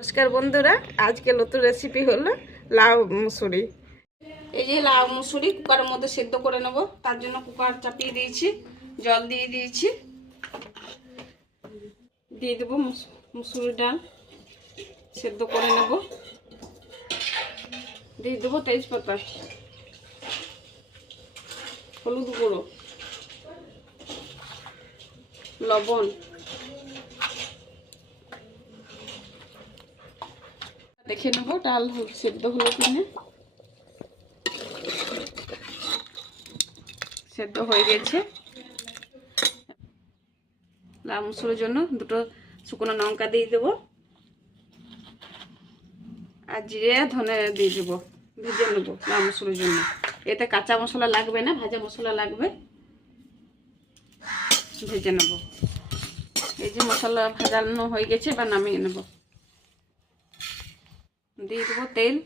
নমস্কার বন্ধুরা, আজকে নতুন রেসিপি হলো লাউ মুসুরি। এই যে লাউ মুসুরি কুকারের মধ্যে সেদ্ধ করে নেব। তার জন্য কুকার চাপিয়ে দিয়েছি, জল দিয়ে দিয়েছি, দিয়ে দেবো মুসুরি ডাল সেদ্ধ করে নেব। দিয়ে দেবো তেজপাতা, হলুদ গুঁড়ো, লবণ, দেখে নেবো ডাল সেদ্ধ হলো কিনা। সেদ্ধ হয়ে গেছে। লাউ মুসুরির জন্য দুটো শুকনো লঙ্কা দিয়ে দেবো, আর জিরে ধনে দিয়ে দেবো, ভেজে নেবো লাউ মুসুরির জন্য। এতে কাঁচা মশলা লাগবে না, ভাজা মশলা লাগবে, ভেজে নেব। এই যে মশলা ভাজানো হয়ে গেছে, বা নামিয়ে নেব। দিয়ে দেবো তেল,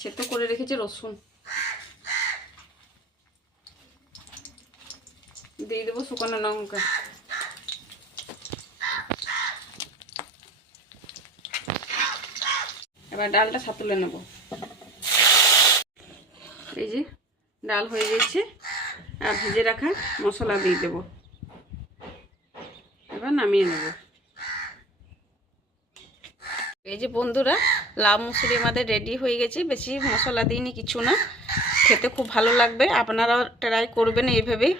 সেদ্ধ করে রেখেছি রসুন, দিয়ে দেবো শুকনো লঙ্কা, এবার ডালটা সাঁতুলে নেব। এই যে ডাল হয়ে গেছে, আর ভেজে রাখা মশলা দিয়ে দেব। এবার নামিয়ে নেব। এই যে বন্ধুরা, লাউ মুসুরি আমাদের রেডি হয়ে গেছে। বেশি মশলা দিইনি, কিছু না, খেতে খুব ভালো লাগবে। আপনারাও ট্রাই করবেন এইভাবেই।